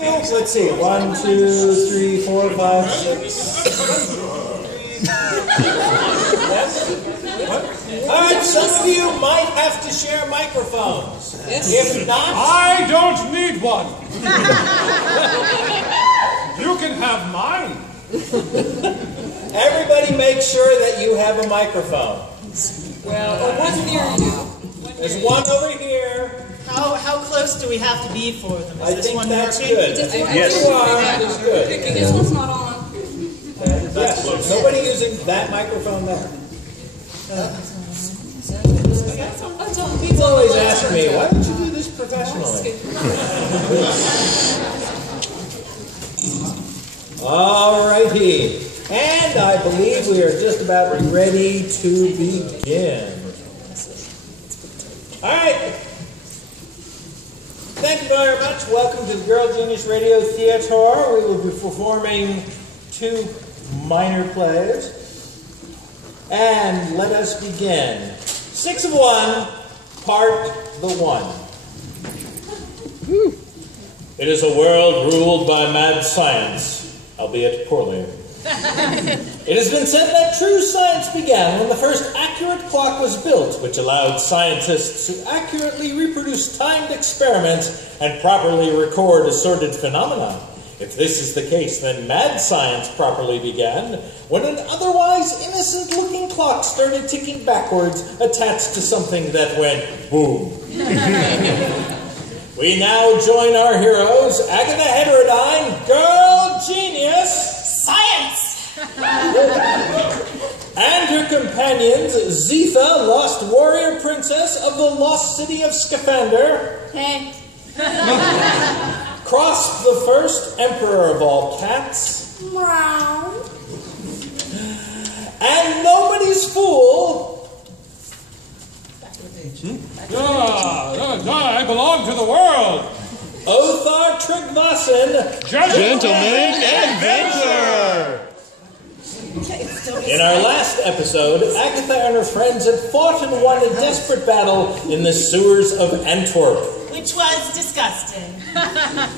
Let's see, 1, 2, 3, 4, 5, 6. Alright, some of you might have to share microphones. If not, I don't need one. You can have mine. Everybody make sure that you have a microphone. Well, one near you. There's one over here. How close do we have to be for them? Is I this think one that's working? good. Yes. You are. That's good. This one's not on. Yes. Nobody using that microphone there. People always ask me, why don't you do this professionally? Alrighty. And I believe we are just about ready to begin. Alright. Thank you very much. Welcome to the Girl Genius Radio Theater. We will be performing 2 minor plays. And let us begin. 6 of 1, part the 1. It is a world ruled by mad science, albeit poorly. It has been said that true science began when the first accurate clock was built, which allowed scientists to accurately reproduce timed experiments and properly record assorted phenomena. If this is the case, then mad science properly began when an otherwise innocent-looking clock started ticking backwards attached to something that went boom. We now join our heroes, Agatha Heterodyne, Girl Genius, Science! and her companions, Zetha, Lost Warrior Princess of the Lost City of Scaphander, Hey. Cross, the first Emperor of all cats, Meow. and nobody's fool, I belong to the world. Othar Tryggvason, Gentleman adventurer. In our last episode, Agatha and her friends had fought and won a desperate battle in the sewers of Antwerp. Which was disgusting.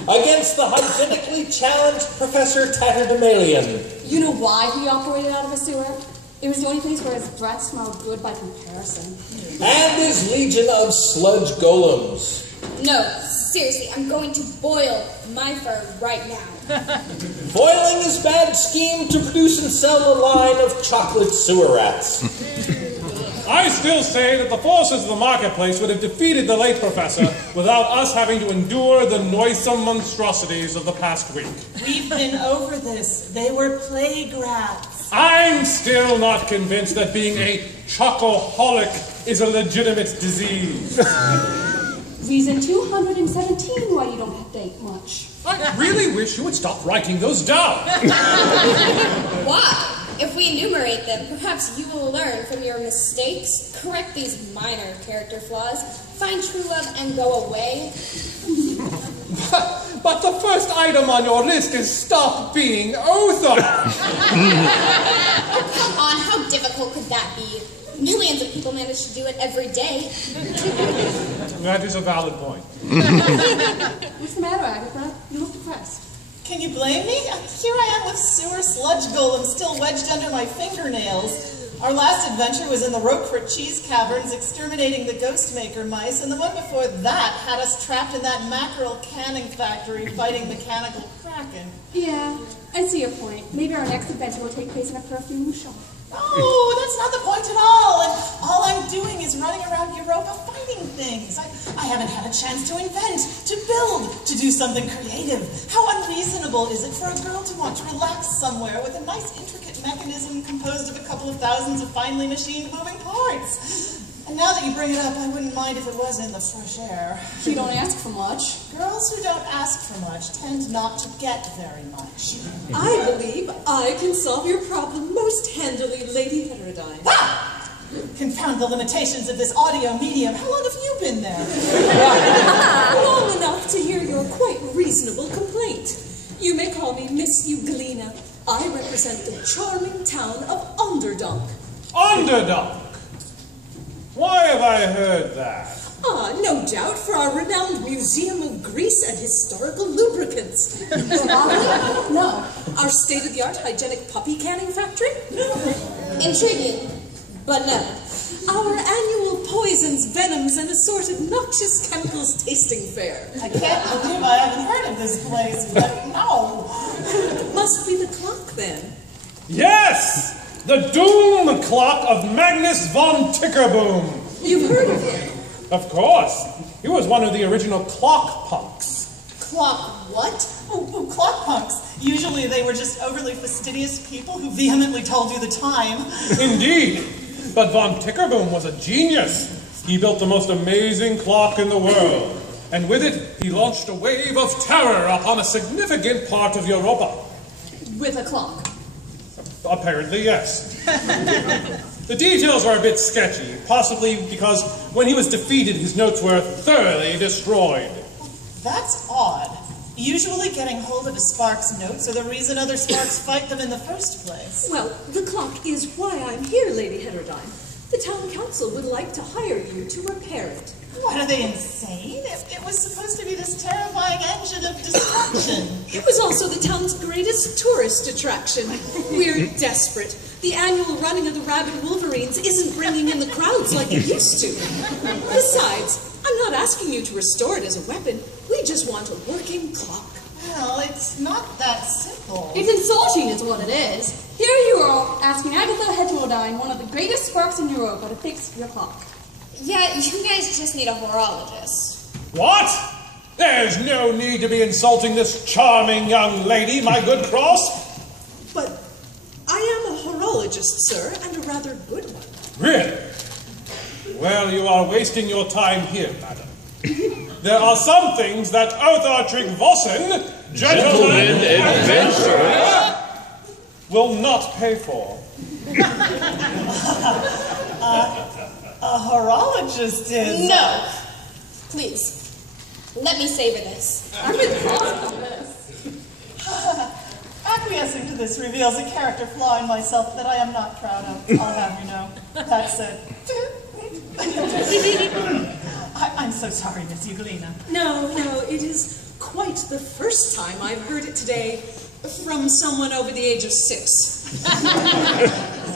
Against the hygienically challenged Professor Tatterdemalion. You know why he operated out of a sewer? It was the only place where his breath smelled good by comparison. And his legion of sludge golems. No, seriously, I'm going to boil my fur right now. Foiling his bad scheme to produce and sell a line of chocolate sewer rats. I still say that the forces of the marketplace would have defeated the late professor without us having to endure the noisome monstrosities of the past week. We've been over this. They were plague rats. I'm still not convinced that being a chocoholic is a legitimate disease. Reason 217 why you don't have to eat much. I really wish you would stop writing those down. Why? If we enumerate them, perhaps you will learn from your mistakes, correct these minor character flaws, find true love, and go away. But the first item on your list is stop being Othar. Come on, how difficult could that be? Millions of people manage to do it every day. That is a valid point. What's the matter, Agatha? You look depressed. Can you blame me? Here I am with sewer sludge golems still wedged under my fingernails. Our last adventure was in the Roquefort cheese caverns exterminating the Ghostmaker mice, and the one before that had us trapped in that mackerel canning factory fighting mechanical kraken. Yeah, I see your point. Maybe our next adventure will take place in a perfume shop. No, that's not the point at all. And all I'm doing is running around Europa fighting things. I haven't had a chance to invent, to build, to do something creative. How unreasonable is it for a girl to want to relax somewhere with a nice intricate mechanism composed of a couple of thousands of finely machined moving parts? And now that you bring it up, I wouldn't mind if it was in the fresh air. You don't ask for much. Girls who don't ask for much tend not to get very much. I believe I can solve your problem most handily, Lady Heterodyne. Ah! Confound the limitations of this audio medium. How long have you been there? Long enough to hear your quite reasonable complaint. You may call me Miss Euglena. I represent the charming town of Onderdonk. Underdog. Why have I heard that? Ah, no doubt, for our renowned Museum of Grease and Historical Lubricants. No. Our state-of-the-art hygienic puppy canning factory. Intriguing, but no. Our annual poisons, venoms, and assorted noxious chemicals tasting fair. I can't believe I haven't heard of this place, but no. Must be the clock, then. Yes! The doom clock of Magnus von Tickerboom. You've heard of him? Of course. He was one of the original clock punks. Clock what? Oh, clock punks. Usually they were just overly fastidious people who vehemently told you the time. Indeed. But von Tickerboom was a genius. He built the most amazing clock in the world. And with it, he launched a wave of terror upon a significant part of Europa. With a clock. Apparently, yes. The details are a bit sketchy, possibly because when he was defeated, his notes were thoroughly destroyed. That's odd. Usually getting hold of a Spark's notes are the reason other Sparks fight them in the first place. Well, the clock is why I'm here, Lady Heterodyne. The town council would like to hire you to repair it. What, are they insane? It was supposed to be this terrifying engine of destruction. It was also the town's greatest tourist attraction. We're desperate. The annual running of the rabid wolverines isn't bringing in the crowds like it used to. Besides, I'm not asking you to restore it as a weapon. We just want a working clock. Well, it's not that simple. It's insulting is what it is. Here you are asking Agatha Heterodyne, one of the greatest sparks in Europa, to fix your clock. Yeah, you guys just need a horologist. What? There's no need to be insulting this charming young lady, my good Cross. But I am a horologist, sir, and a rather good one. Really? Well, you are wasting your time here, madam. There are some things that Othar Vossen, gentleman adventurer, will not pay for. A horologist is... No. Please. Let me savor this. I've been paused on this. Acquiescing to this reveals a character flaw in myself that I am not proud of, I'll have you know. That said... I'm so sorry, Miss Euglena. No, it is quite the first time I've heard it today from someone over the age of 6.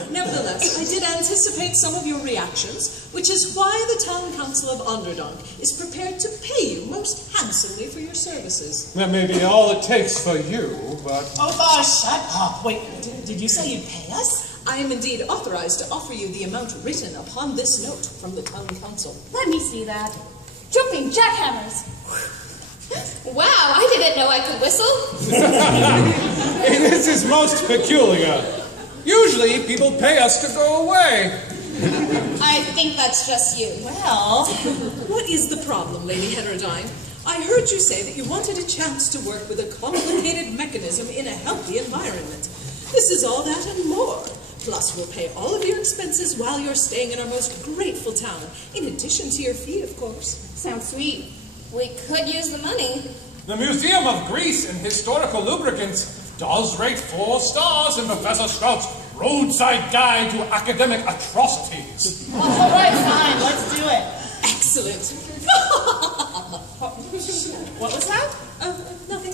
Nevertheless, I did anticipate some of your reactions, which is why the Town Council of Underdunk is prepared to pay you most handsomely for your services. That may be all it takes for you, but... Othar, shut up. Wait, did you say you'd pay us? I am indeed authorized to offer you the amount written upon this note from the Town Council. Let me see that. Jumping jackhammers. Wow, I didn't know I could whistle. This is most peculiar. Usually, people pay us to go away. I think that's just you. Well... What is the problem, Lady Heterodyne? I heard you say that you wanted a chance to work with a complicated mechanism in a healthy environment. This is all that and more. Plus, we'll pay all of your expenses while you're staying in our most grateful town, in addition to your fee, of course. Sounds sweet. We could use the money. The Museum of Grease and Historical Lubricants does rate 4 stars in Professor Strout's Roadside Guide to Academic Atrocities. All right, fine, let's do it. Excellent. What was that? Nothing.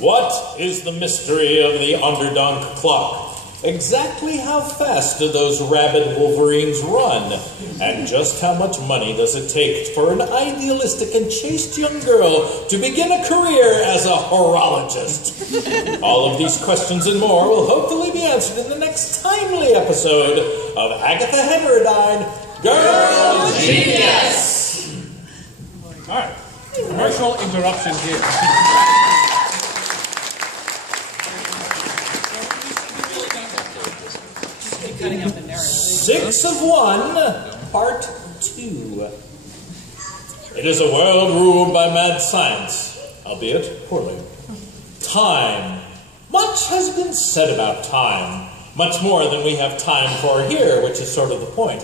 What is the mystery of the Underdunk clock? Exactly how fast do those rabid wolverines run? And just how much money does it take for an idealistic and chaste young girl to begin a career as a horologist? All of these questions and more will hopefully be answered in the next timely episode of Agatha Heterodyne, Girl Genius! All right, commercial interruption here. Cutting out the narrative. 6 of 1, Part 2. It is a world ruled by mad science, albeit poorly. Time. Much has been said about time. Much more than we have time for here, which is sort of the point.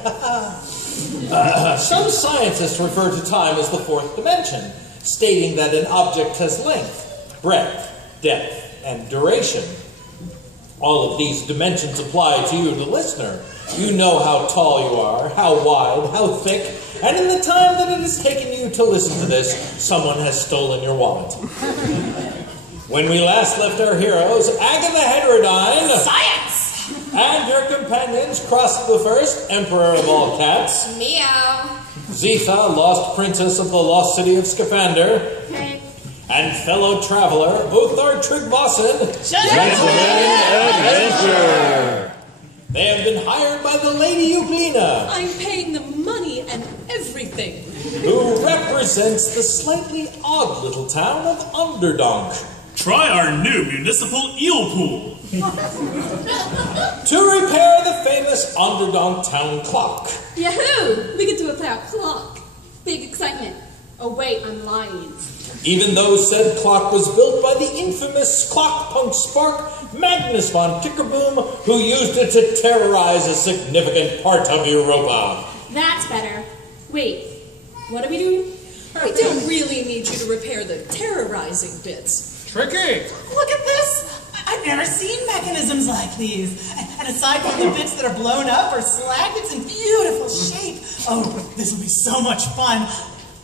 Some scientists refer to time as the 4th dimension, stating that an object has length, breadth, depth, and duration. All of these dimensions apply to you, the listener. You know how tall you are, how wide, how thick, and in the time that it has taken you to listen to this, someone has stolen your wallet. When we last left our heroes, Agatha Heterodyne... Science! And her companions crossed the first emperor of all cats. Meow. Zetha, lost princess of the lost city of Scapander. Okay. And fellow traveler, Othar Tryggvason. Adventure! They have been hired by the Lady Euglena, I'm paying them money and everything. who represents the slightly odd little town of Underdonk. Try our new municipal eel pool. To repair the famous Underdonk town clock. Yahoo! We get to repair a clock. Big excitement. Oh wait, I'm lying. Even though said clock was built by the infamous clockpunk spark Magnus von Tickerboom, who used it to terrorize a significant part of Europa. That's better. Wait, what are we doing? We don't really need you to repair the terrorizing bits. Tricky. Look at this! I've never seen mechanisms like these. And aside from the bits that are blown up or slagged, it's in beautiful shape. Oh, this will be so much fun.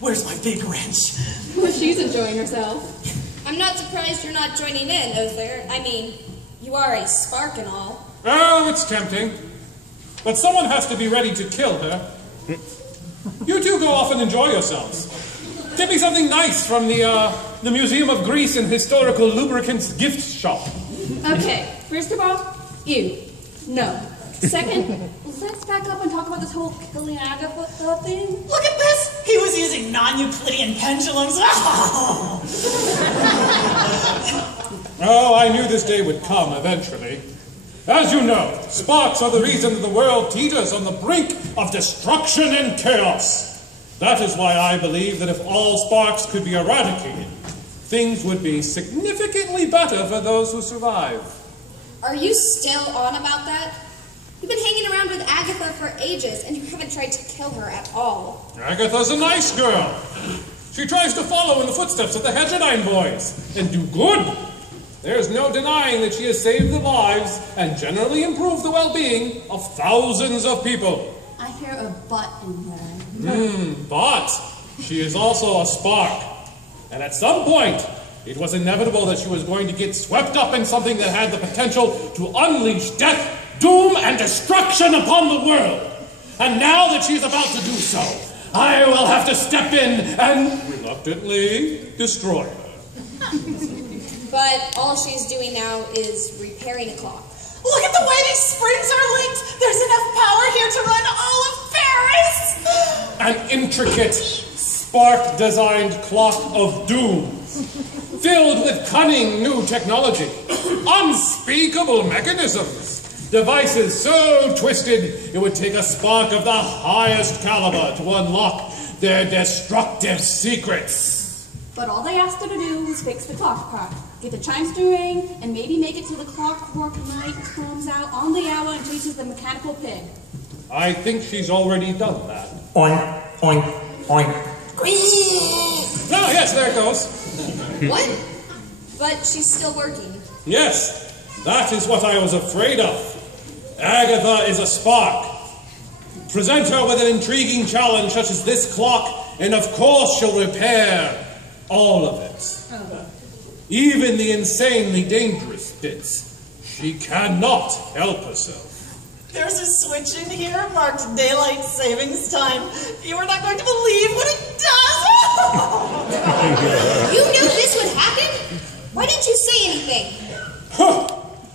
Where's my big wrench? Well, she's enjoying herself. I'm not surprised you're not joining in, Othar. I mean, you are a spark and all. Oh, it's tempting. But someone has to be ready to kill her. You two go off and enjoy yourselves. Get me something nice from the Museum of Greece and Historical Lubricants gift shop. Okay, first of all, you. No. Second, let's back up and talk about this whole killing Agatha thing. Look at this! He was using non-Euclidean pendulums. Oh, I knew this day would come eventually. As you know, sparks are the reason that the world teeters on the brink of destruction and chaos. That is why I believe that if all sparks could be eradicated, things would be significantly better for those who survive. Are you still on about that? You've been hanging around with Agatha for ages, and you haven't tried to kill her at all. Agatha's a nice girl. She tries to follow in the footsteps of the Heterodyne boys and do good. There's no denying that she has saved the lives and generally improved the well-being of thousands of people. I hear a butt in there. But she is also a spark. And at some point, it was inevitable that she was going to get swept up in something that had the potential to unleash death, doom, and destruction upon the world. And now that she's about to do so, I will have to step in and reluctantly destroy her. But all she's doing now is repairing a clock. Look at the way these springs are linked! There's enough power here to run all of Paris! An intricate, spark-designed clock of doom, filled with cunning new technology, unspeakable mechanisms, devices so twisted it would take a spark of the highest caliber to unlock their destructive secrets. But all they asked her to do was fix the clock part, get the chimes to ring, and maybe make it so the clockwork light comes out on the hour and chases the mechanical pig. I think she's already done that. Oink, oink, oink. Oh, yes, there it goes. What? But she's still working. Yes, that is what I was afraid of. Agatha is a spark. Present her with an intriguing challenge such as this clock, and of course she'll repair all of it. Even the insanely dangerous bits. She cannot help herself. There's a switch in here marked daylight savings time. You are not going to believe what it does! You knew this would happen? Why didn't you say anything?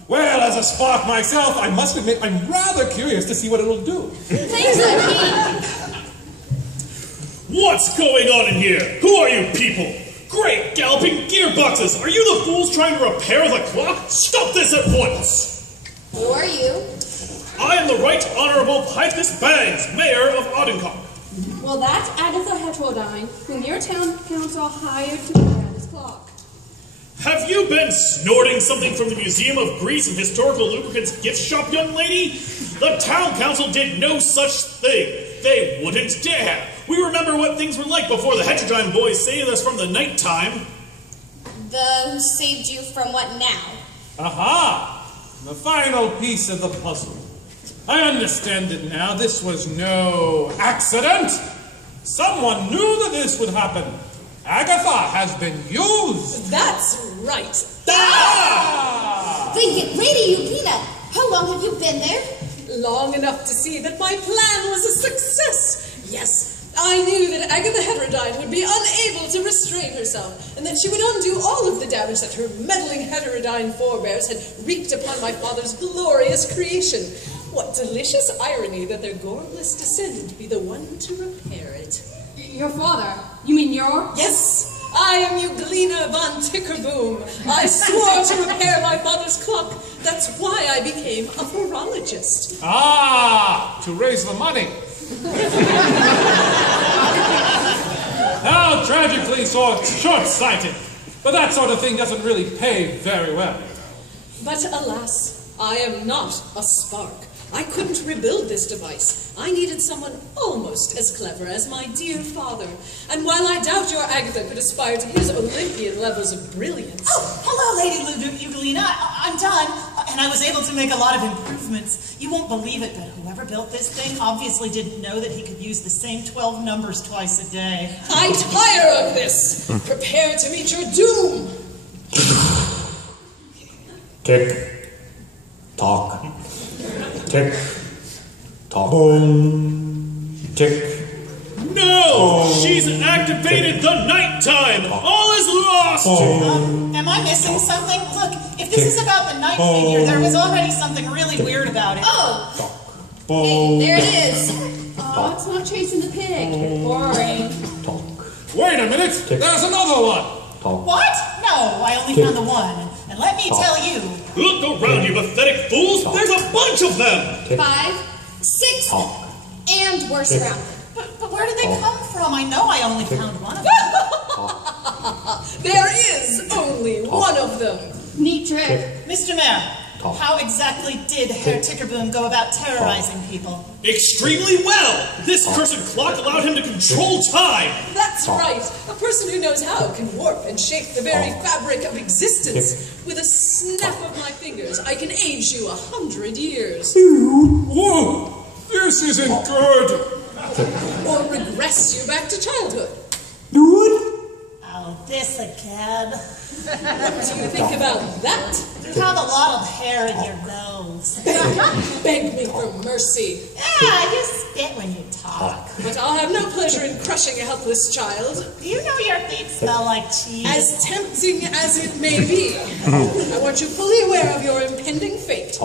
Well, as a spark myself, I must admit I'm rather curious to see what it'll do. Thanks, Lucky. What's going on in here? Who are you people? Great galloping gearboxes! Are you the fools trying to repair the clock? Stop this at once! Who are you? I am the Right Honorable Pipus Bangs, Mayor of Odencock. Well, that's Agatha Heterodyne, whom your town council hired to repair this clock. Have you been snorting something from the Museum of Greece and Historical Lubricants gift shop, young lady? The town council did no such thing. They wouldn't dare. We remember what things were like before the Heterodyne boys saved us from the nighttime. Who saved you from what now? Aha! The final piece of the puzzle. I understand it now. This was no accident. Someone knew that this would happen. Agatha has been used. That's right. Then get ready, you peanut. How long have you been there? Long enough to see that my plan was a success. Yes, I knew that Agatha Heterodyne would be unable to restrain herself, and that she would undo all of the damage that her meddling heterodyne forebears had wreaked upon my father's glorious creation. What delicious irony that their gormless descendant be the one to repair it. Your father? You mean your? Yes, I am Euglena von Tickerboom. I swore to repair my father's clock. That's why I became a horologist. Ah, to raise the money. How tragically so short-sighted. But that sort of thing doesn't really pay very well. But alas, I am not a spark. I couldn't rebuild this device. I needed someone almost as clever as my dear father. And while I doubt your Agatha could aspire to his Olympian levels of brilliance... Oh, hello, Lady Euglena. I'm done, and I was able to make a lot of improvements. You won't believe it, but whoever built this thing obviously didn't know that he could use the same 12 numbers twice a day. I tire of this. Prepare to meet your doom. Tick. Tock. Tick. Tock. Boom. Tick. No! She's activated the nighttime! All is lost! Am I missing something? Look, if this is about the night figure, there was already something really weird about it. Oh! Hey, there it is. Oh, it's not chasing the pig. Boring. Wait a minute, there's another one. What? No, I only found the one. And let me tell you... Look around, you pathetic fools! There's a bunch of them! 5, 6, and we're surrounded. But where did they come from? I know I only found one of them. There is only one of them. Neat trick. Mr. Mayor, how exactly did Herr Tickerboom go about terrorizing people? Extremely well! This cursed clock allowed him to control time! That's right. A person who knows how can warp and shape the very fabric of existence. With a snap of my fingers, I can age you 100 years. Whoa, this isn't good. Or regress you back to childhood. Oh, this again. What do you think about that? You have a lot of hair in your nose. Beg me for mercy. Yeah, you spit when you talk. But I'll have no pleasure in crushing a helpless child. Do you know your feet smell like cheese? As tempting as it may be, I want you fully aware of your impending fate.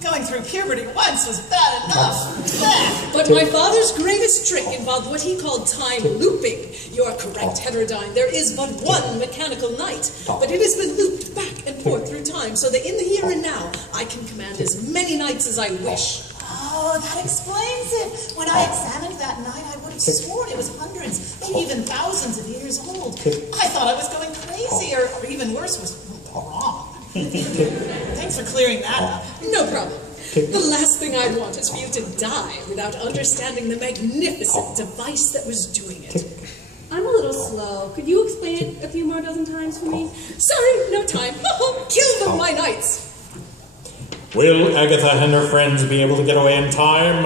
Going through puberty once was bad enough. But my father's greatest trick involved what he called time looping. You're correct, Heterodyne. There is but one mechanical night, but it has been looped back and forth through time so that in the here and now, I can command as many nights as I wish. Oh, that explains it. When I examined that night, I would have sworn it was hundreds, maybe even thousands of years old. I thought I was going crazy, or even worse, was wrong. Thanks for clearing that up. No problem. The last thing I want is for you to die without understanding the magnificent device that was doing it. I'm a little slow. Could you explain it a few more dozen times for me? Sorry, no time. Kill them, my knights. Will Agatha and her friends be able to get away in time?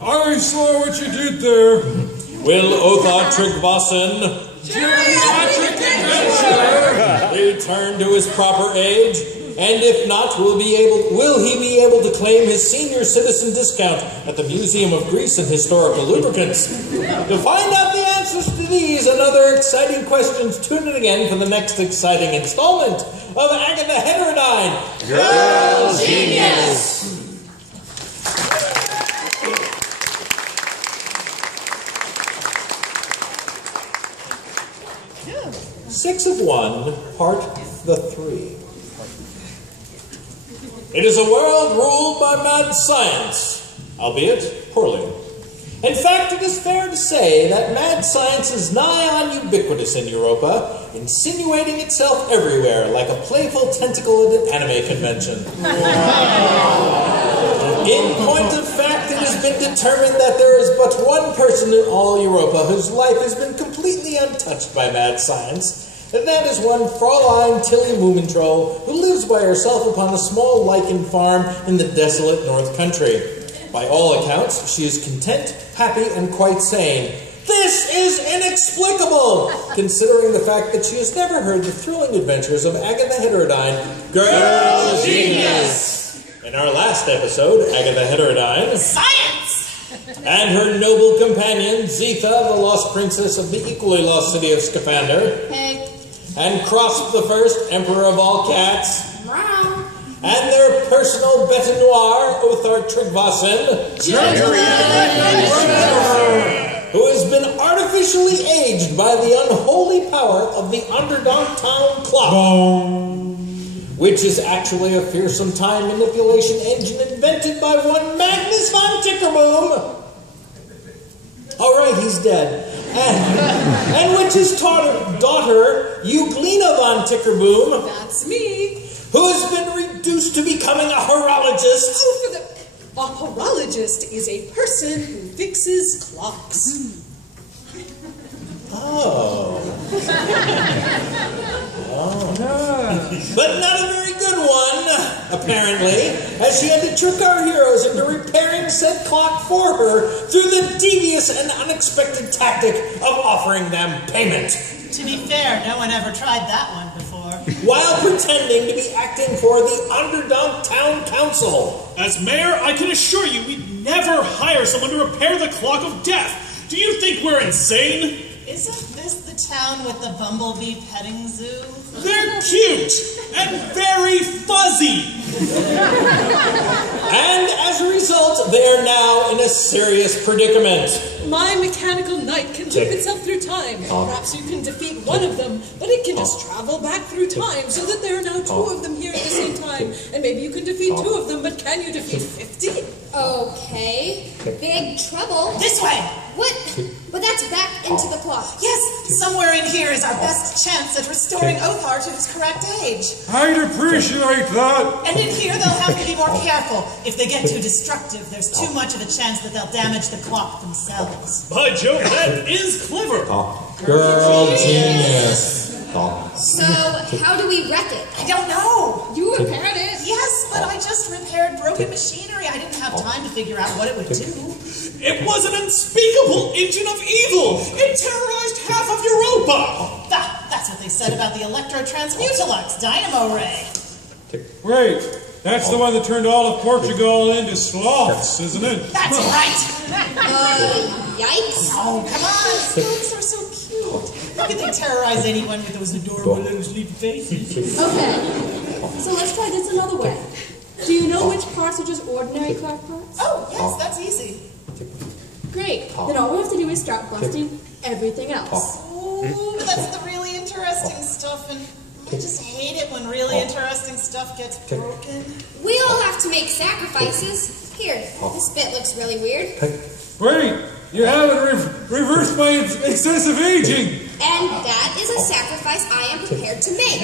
I saw what you did there. Will Othar Tryggvason return to his proper age? And if not, will he be able to claim his senior citizen discount at the Museum of Grease and Historical Lubricants? To find out the answers to these and other exciting questions, tune in again for the next exciting installment of Agatha Heterodyne, Girl Genius! 6 of 1, part the 3. It is a world ruled by mad science, albeit poorly. In fact, it is fair to say that mad science is nigh on ubiquitous in Europa, insinuating itself everywhere like a playful tentacle at an anime convention. In point of fact, it has been determined that there is but one person in all Europa whose life has been completely untouched by mad science, and that is one Fraulein Tilly Moomintroll, who lives by herself upon a small lichen farm in the desolate North Country. By all accounts, she is content, happy, and quite sane. This is inexplicable, considering the fact that she has never heard the thrilling adventures of Agatha Heterodyne, Girl Genius! In our last episode, Agatha Heterodyne... Science! And her noble companion, Zetha, the lost princess of the equally lost city of Scapander. Hey. And Crosp the First, emperor of all cats. Wow. And their personal bete noir, Othar Tryggvason, who has been artificially aged by the unholy power of the Underdog Town clock, which is actually a fearsome time manipulation engine invented by one Magnus von Tickerboom. All right, he's dead. And which his daughter, Euglena von Tickerboom, That's me. who has been reduced to becoming a horologist. Oh, a horologist is a person who fixes clocks. But not a very good one, apparently, as she had to trick our heroes into repairing said clock for her through the devious and unexpected tactic of offering them payment. To be fair, no one ever tried that one before. While pretending to be acting for the Underdog Town Council. As mayor, I can assure you we'd never hire someone to repair the clock of death. Do you think we're insane? Isn't this the town with the bumblebee petting zoo? They're cute and very fuzzy. And as a result, they are now in a serious predicament. My mechanical knight can loop itself through time. Perhaps you can defeat one of them, but it can just travel back through time so that there are now two of them here at the same time. And maybe you can defeat two of them, but can you defeat 50? Okay. Big trouble. This way! What? But that's back into the clock. Yes, somewhere in here is our best chance at restoring Othar to his correct age. I'd appreciate that. And in here, they'll have to be more careful. If they get too destructive, there's too much of a chance that they'll damage the clock themselves. By Jove, that is clever. Girl genius. So, how do we wreck it? I don't know. You repaired it. Yes, but I just repaired broken machinery. I didn't have time to figure out what it would do. It was an unspeakable engine of evil. It terrorized half of Europa. That's what they said about the Electro-Transmutalux dynamo ray. Wait, that's the one that turned all of Portugal into sloths, isn't it? That's right. Yikes. Oh, come on. Sloths are so cute. How can they terrorize anyone with those adorable little sleepy faces? Okay, so let's try this another way. Do you know which parts are just ordinary clock parts? Oh, yes, that's easy. Great. Then all we have to do is start busting everything else. Oh, that's the really interesting stuff, and I just hate it when really interesting stuff gets broken. We all have to make sacrifices. Here, this bit looks really weird. Wait, you haven't reversed my excessive aging. And that is a sacrifice I am prepared to make.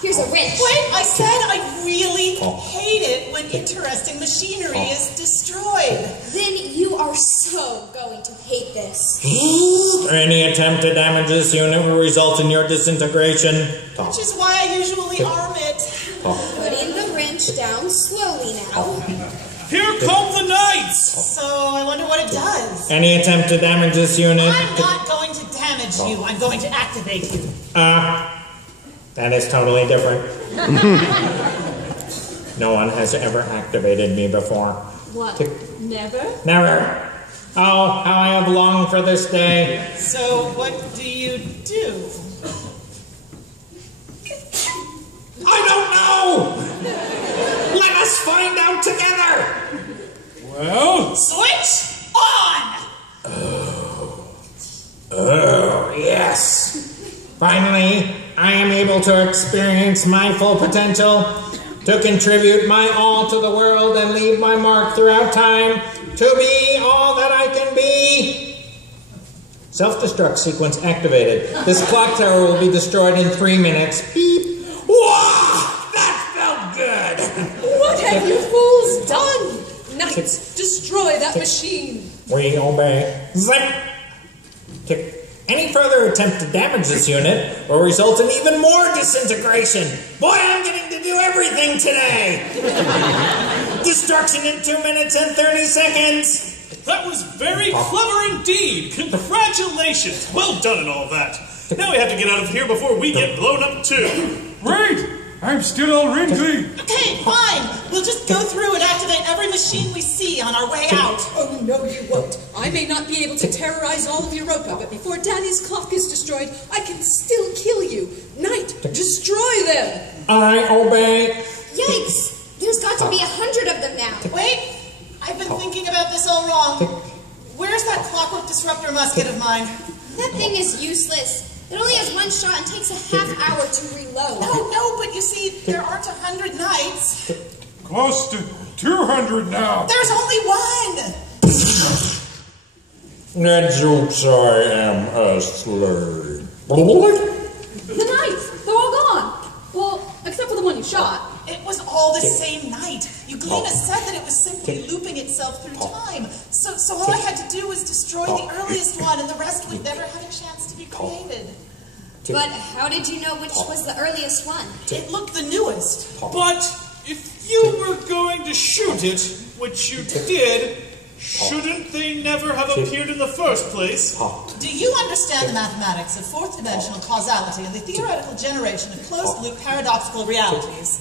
Here's a wrench. Wait, I said I really hate it when interesting machinery is destroyed. Then you are so going to hate this. Any attempt to damage this unit will result in your disintegration. Which is why I usually arm it. Putting the wrench down slowly now. Here come the knights. So I wonder what it does. Any attempt to damage this unit? I'm not going to damage you. I'm going to activate you. That is totally different. No one has ever activated me before. What? Never? Never. Oh, how I have longed for this day. So what do you do? I don't know! Let us find out together! Well, Switch on! Oh, yes. Finally, I am able to experience my full potential, to contribute my all to the world and leave my mark throughout time, to be all that I can be. Self-destruct sequence activated. This clock tower will be destroyed in 3 minutes. Beep. Wah! That felt good! What have you fools done? Knights, destroy that machine. We obey. Zip! Tick. Any further attempt to damage this unit will result in even more disintegration. Boy, I'm getting to do everything today. Destruction in 2 minutes and 30 seconds. That was very clever indeed. Congratulations. Well done and all that. Now we have to get out of here before we get blown up too. Wait! I'm still all wrinkly. Okay, fine. We'll just go through and activate every machine we see on our way out. Oh, no, you won't. I may not be able to terrorize all of Europa, but before Daddy's clock is destroyed, I can still kill you. Knight, destroy them. I obey. Yikes! There's got to be 100 of them now. Wait, I've been thinking about this all wrong. Where's that clockwork disruptor musket of mine? That thing is useless. It only has one shot and takes a half hour to reload. No, but you see, there aren't 100 knights. Close to 200 now. There's only one. That jokes I am a slur. The knights, they're all gone. Well, except for the one you shot. It was all the same night. Euglena said that it was simply looping itself through time. So all I had to do was destroy the earliest one, and the rest would never have a chance to be created. But how did you know which was the earliest one? It looked the newest. But if you were going to shoot it, which you did, shouldn't they never have appeared in the first place? Do you understand the mathematics of fourth-dimensional causality and the theoretical generation of closed-loop paradoxical realities?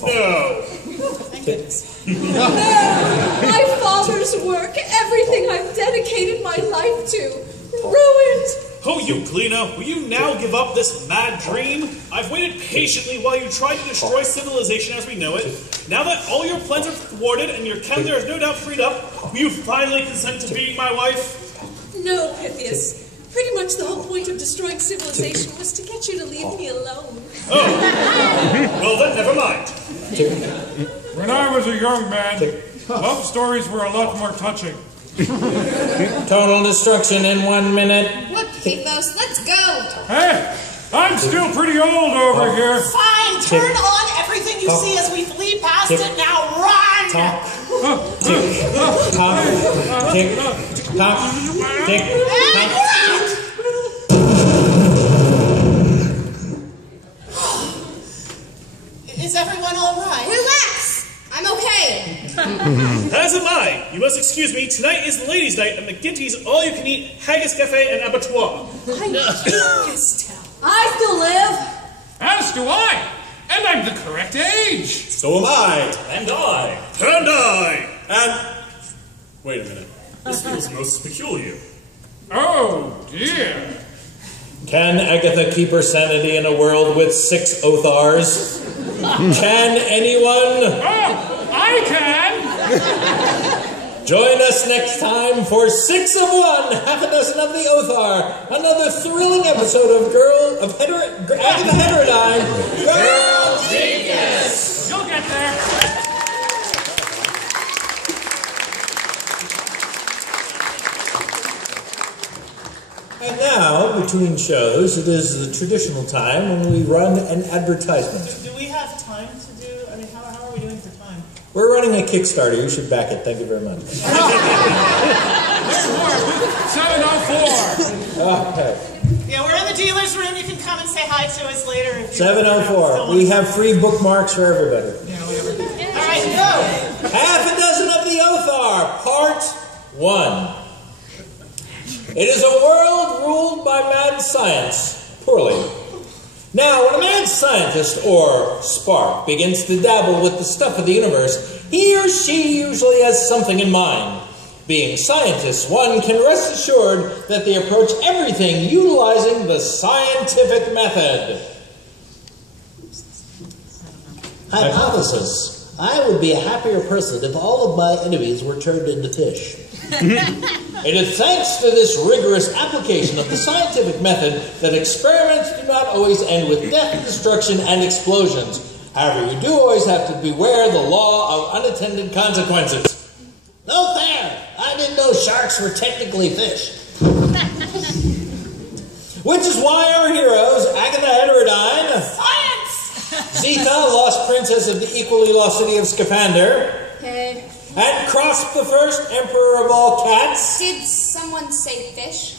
No. Thank goodness. My father's work, everything I've dedicated my life to, ruined. Oh, Euglena, will you now give up this mad dream? I've waited patiently while you tried to destroy civilization as we know it. Now that all your plans are thwarted and your calendar is no doubt freed up, will you finally consent to being my wife? No, Pythias. Pretty much the whole point of destroying civilization was to get you to leave me alone. Oh. Well then, never mind. When I was a young man, love stories were a lot more touching. Total destruction in 1 minute. What pathos? Let's go. Hey, I'm still pretty old over here. Fine, turn on everything you see as we flee past it. Now run! Tick tock, tick tock, tick tock. Is everyone all right? Relax. I'm okay. As am I. You must excuse me. Tonight is ladies' night at McGinty's all-you-can-eat haggis cafe and abattoir. I guess tell. I still live. As do I. And I'm the correct age. So am I. And I. And I. And... wait a minute. This feels most peculiar. Oh, dear. Can Agatha keep her sanity in a world with 6 Othars? Can anyone? Oh, I can. Join us next time for 6 of 1, half a dozen of the Othar. Another thrilling episode of Agatha Heterodyne. Girl Genius! You'll get there. And now, between shows, it is the traditional time when we run an advertisement. Do we have time to do, how are we doing for time? We're running a Kickstarter. You should back it. Thank you very much. 704. Okay. Yeah, we're in the dealer's room. You can come and say hi to us later. If 704. We have free bookmarks for everybody. Yeah, whatever. All right, go. Half a dozen of the Othar, Part 1. It is a world ruled by mad science, poorly. Now, when a mad scientist, or spark, begins to dabble with the stuff of the universe, he or she usually has something in mind. Being scientists, one can rest assured that they approach everything utilizing the scientific method. Hypothesis. I would be a happier person if all of my enemies were turned into fish. It is thanks to this rigorous application of the scientific method that experiments do not always end with death, destruction, and explosions. However, you do always have to beware the law of unintended consequences. No fair! I didn't know sharks were technically fish. Which is why our heroes, Agatha Heterodyne, Science! Zita, lost princess of the equally lost city of Scaphander, Okay. and Crosp the first emperor of all cats. Did someone say fish?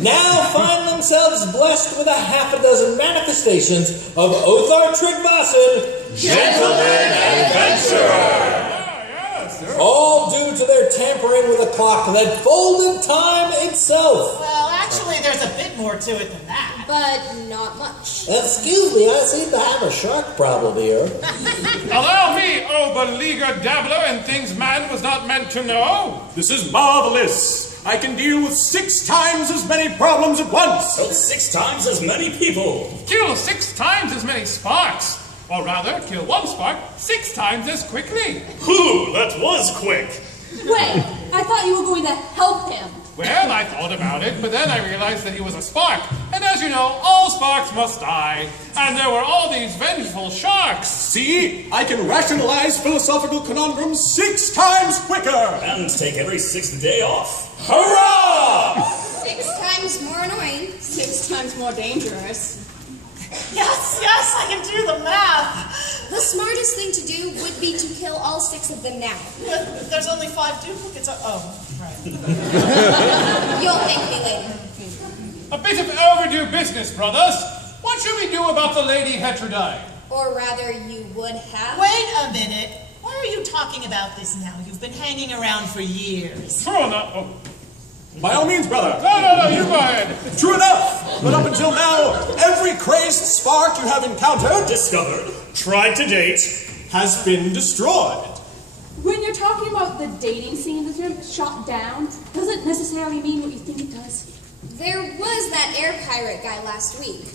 now find themselves blessed with a half a dozen manifestations of Othar Tryggvason, Gentleman Adventurer. All due to their tampering with a clock that folded time itself. Well, actually, there's a bit more to it than that. But not much. Excuse me, I seem to have a shark problem here. Allow me, oh beleaguered dabbler in things man was not meant to know. This is marvelous. I can deal with 6 times as many problems at once. Kill 6 times as many people. Kill 6 times as many sparks. Or rather, kill 1 spark 6 times as quickly. Whew, that was quick. Wait, I thought you were going to help him. Well, I thought about it, but then I realized that he was a spark. And as you know, all sparks must die. And there were all these vengeful sharks. See, I can rationalize philosophical conundrums 6 times quicker. And take every 6th day off. Hurrah! 6 times more annoying. 6 times more dangerous. Yes, I can do the math. The smartest thing to do would be to kill all 6 of them now. But there's only 5 duplicates. Oh, right. You'll thank me later. A bit of overdue business, brothers. What should we do about the Lady Heterodyne? Or rather, you would have. Wait a minute. Why are you talking about this now? You've been hanging around for years. True enough. Oh. By all means, brother. No, you go ahead. True enough. But up until now, every crazed spark you have encountered, Discovered. Tried to date. has been destroyed. When you're talking about the dating scene that's been shot down, doesn't necessarily mean what you think it does. There was that air pirate guy last week.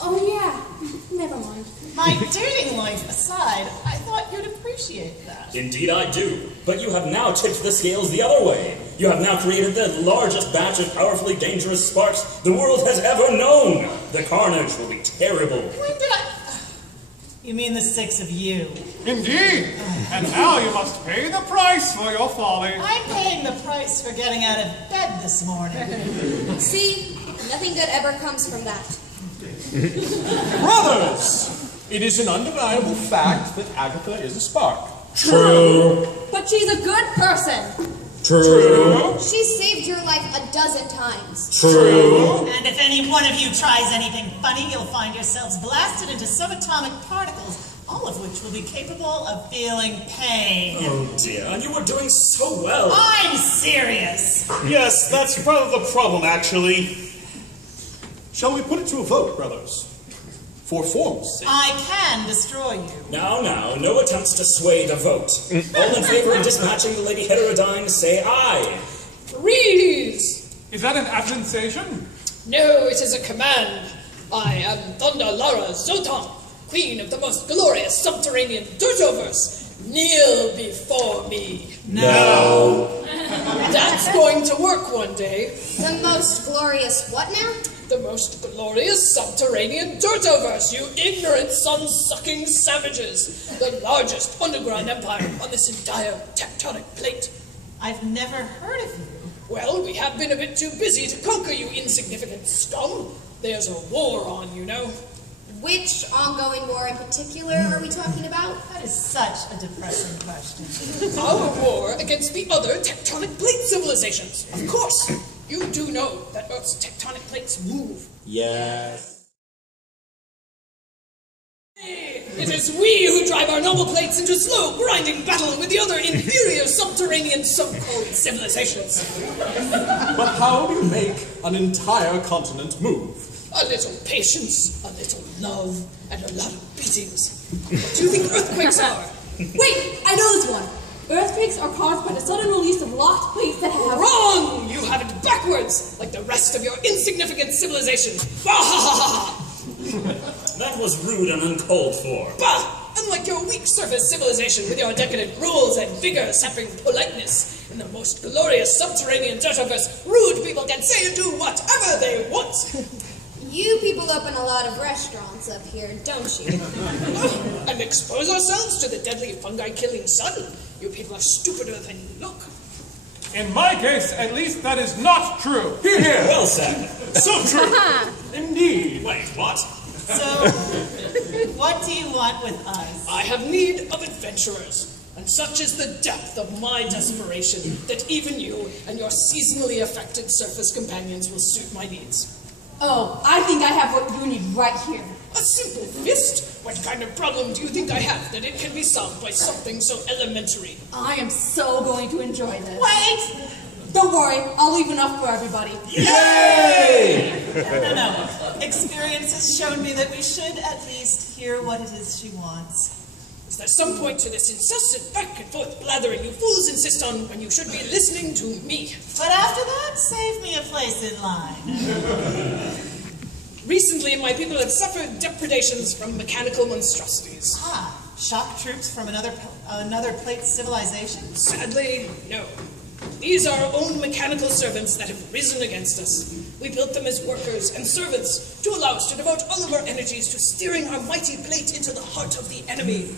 Oh yeah, never mind. My dating life aside, I thought you'd appreciate that. Indeed I do. But you have now tipped the scales the other way. You have now created the largest batch of powerfully dangerous sparks the world has ever known. The carnage will be terrible. When did I... You mean the 6 of you? Indeed. And now you must pay the price for your folly. I'm paying the price for getting out of bed this morning. See, nothing good ever comes from that. Brothers, it is an undeniable fact that Agatha is a spark. True. But she's a good person. True. She saved your life a dozen times. True. And if any one of you tries anything funny, you'll find yourselves blasted into subatomic particles, all of which will be capable of feeling pain. Oh dear, and you were doing so well. I'm serious. Yes, that's part of the problem, actually. Shall we put it to a vote, brothers? For form's sake. I can destroy you. Now, no attempts to sway the vote. All in favor of dispatching the Lady Heterodyne, say aye. Freeze! Is that an attestation? No, it is a command. I am Thunder Lara Zotan, queen of the most glorious subterranean Dirtoverse. Kneel before me. No. That's going to work one day. The most glorious what now? The most glorious subterranean Dirtoverse, you ignorant sun-sucking savages. The largest underground empire on this entire tectonic plate. I've never heard of you. Well, we have been a bit too busy to conquer you insignificant scum. There's a war on, you know. Which ongoing war in particular are we talking about? That is such a depressing question. Our war against the other tectonic plate civilizations. Of course, you do know that Earth's tectonic plates move. Yes. It is we who drive our noble plates into slow, grinding battle with the other inferior subterranean so-called civilizations. But how do you make an entire continent move? A little patience, a little love, and a lot of beatings. What do you think earthquakes are? Wait, I know this one. Earthquakes are caused by the sudden release of lost plates that have... Wrong! You have it backwards, like the rest of your insignificant civilization. Bah! That was rude and uncalled for. Bah! Unlike your weak surface civilization with your decadent rules and vigor-sapping politeness, in the most glorious subterranean Dirtoverse, rude people can say and do whatever they want. You people open a lot of restaurants up here, don't you? And expose ourselves to the deadly fungi-killing sun. You people are stupider than you look. In my case, at least, that is not true. Hear, hear. Well said. So true. Indeed. Wait, what? So, what do you want with us? I have need of adventurers. And such is the depth of my desperation that even you and your seasonally affected surface companions will suit my needs. Oh, I think I have what you need right here. A simple fist? What kind of problem do you think I have that it can be solved by something so elementary? I am so going to enjoy this. Wait! Don't worry, I'll leave enough for everybody. Yay! No. Experience has shown me that we should at least hear what it is she wants. Is there some point to this incessant back and forth blathering you fools insist on when you should be listening to me? But after that, save me a place in line. Recently, my people have suffered depredations from mechanical monstrosities. Shock troops from another plate civilization? Sadly, no. These are our own mechanical servants that have risen against us. We built them as workers and servants to allow us to devote all of our energies to steering our mighty plate into the heart of the enemy.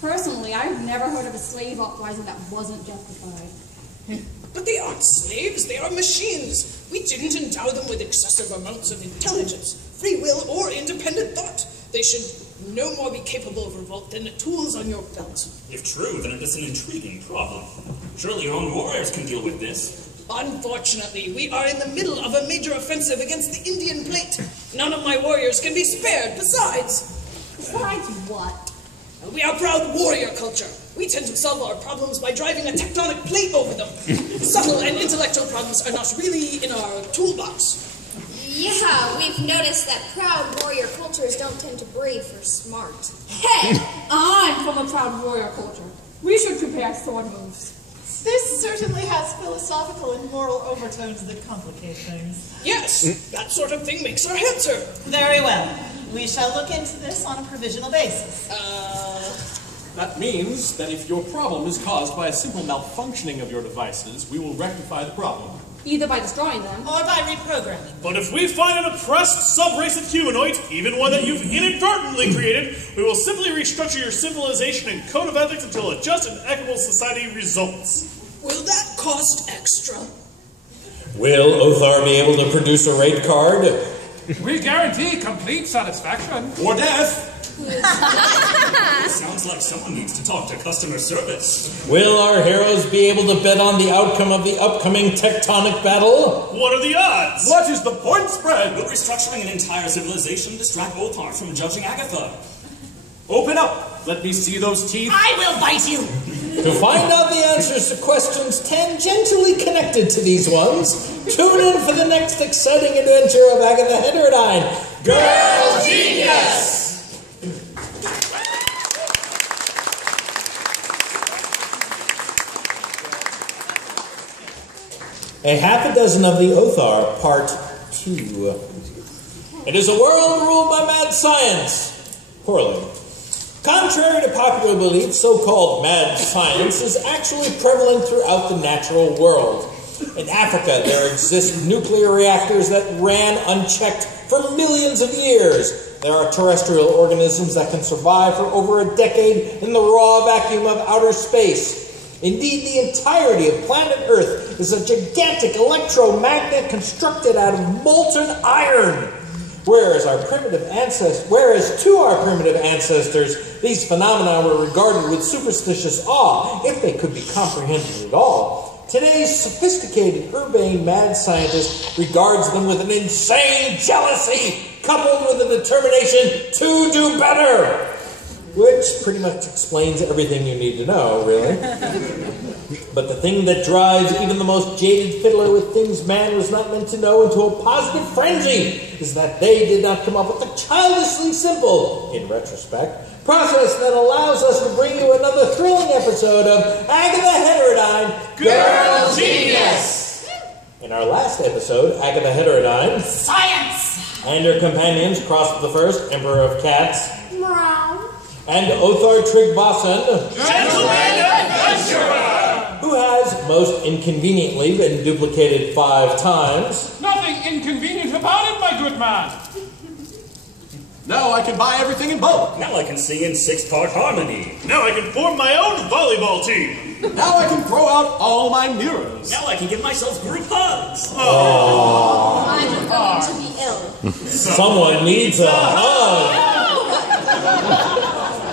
Personally, I've never heard of a slave uprising that wasn't justified. But they aren't slaves, they are machines. We didn't endow them with excessive amounts of intelligence, free will, or independent thought. They should no more be capable of revolt than the tools on your belt. If true, then it is an intriguing problem. Surely your own warriors can deal with this. Unfortunately, we are in the middle of a major offensive against the Indian plate. None of my warriors can be spared. Besides what? We are proud warrior culture. We tend to solve our problems by driving a tectonic plate over them. Subtle and intellectual problems are not really in our toolbox. Yeah, we've noticed that proud warrior cultures don't tend to breed for smart. Hey, I'm from a proud warrior culture. We should prepare sword moves. This certainly has philosophical and moral overtones that complicate things. Yes, that sort of thing makes our heads hurt. Very well. We shall look into this on a provisional basis. That means that if your problem is caused by a simple malfunctioning of your devices, we will rectify the problem. Either by destroying them, or by reprogramming. But if we find an oppressed sub-race of humanoid, even one that you've inadvertently created, we will simply restructure your civilization and code of ethics until a just and equitable society results. Will that cost extra? Will Othar be able to produce a rate card? We guarantee complete satisfaction. Or death. Sounds like someone needs to talk to customer service. Will our heroes be able to bet on the outcome of the upcoming tectonic battle? What are the odds? What is the point spread? Will restructuring an entire civilization distract Othar from judging Agatha? Open up. Let me see those teeth. I will bite you. To find out the answers to questions tangentially connected to these ones, tune in for the next exciting adventure of Agatha Heterodyne, Girl Genius! A half a dozen of the Othar, Part 2. It is a world ruled by mad science. Poorly. Contrary to popular belief, so-called mad science is actually prevalent throughout the natural world. In Africa, there exist nuclear reactors that ran unchecked for millions of years. There are terrestrial organisms that can survive for over a decade in the raw vacuum of outer space. Indeed, the entirety of planet Earth is a gigantic electromagnet constructed out of molten iron. Whereas to our primitive ancestors, these phenomena were regarded with superstitious awe, if they could be comprehended at all. Today's sophisticated, urbane mad scientist regards them with an insane jealousy, coupled with a determination to do better. Which pretty much explains everything you need to know, really. But the thing that drives even the most jaded fiddler with things man was not meant to know into a positive frenzy is that they did not come up with a childishly simple, in retrospect, process that allows us to bring you another thrilling episode of Agatha Heterodyne, Girl Genius! In our last episode, Agatha Heterodyne, Science! And her companions crossed the first, Emperor of Cats, Meow. And Othar Tryggvason, Gentleman Adventurer! Who has, most inconveniently, been duplicated 5 times. Nothing inconvenient about it, my good man. Now I can buy everything in bulk. Now I can sing in 6-part harmony. Now I can form my own volleyball team. Now I can throw out all my mirrors. Now I can give myself group hugs. I'm going to be ill. Someone needs a hug.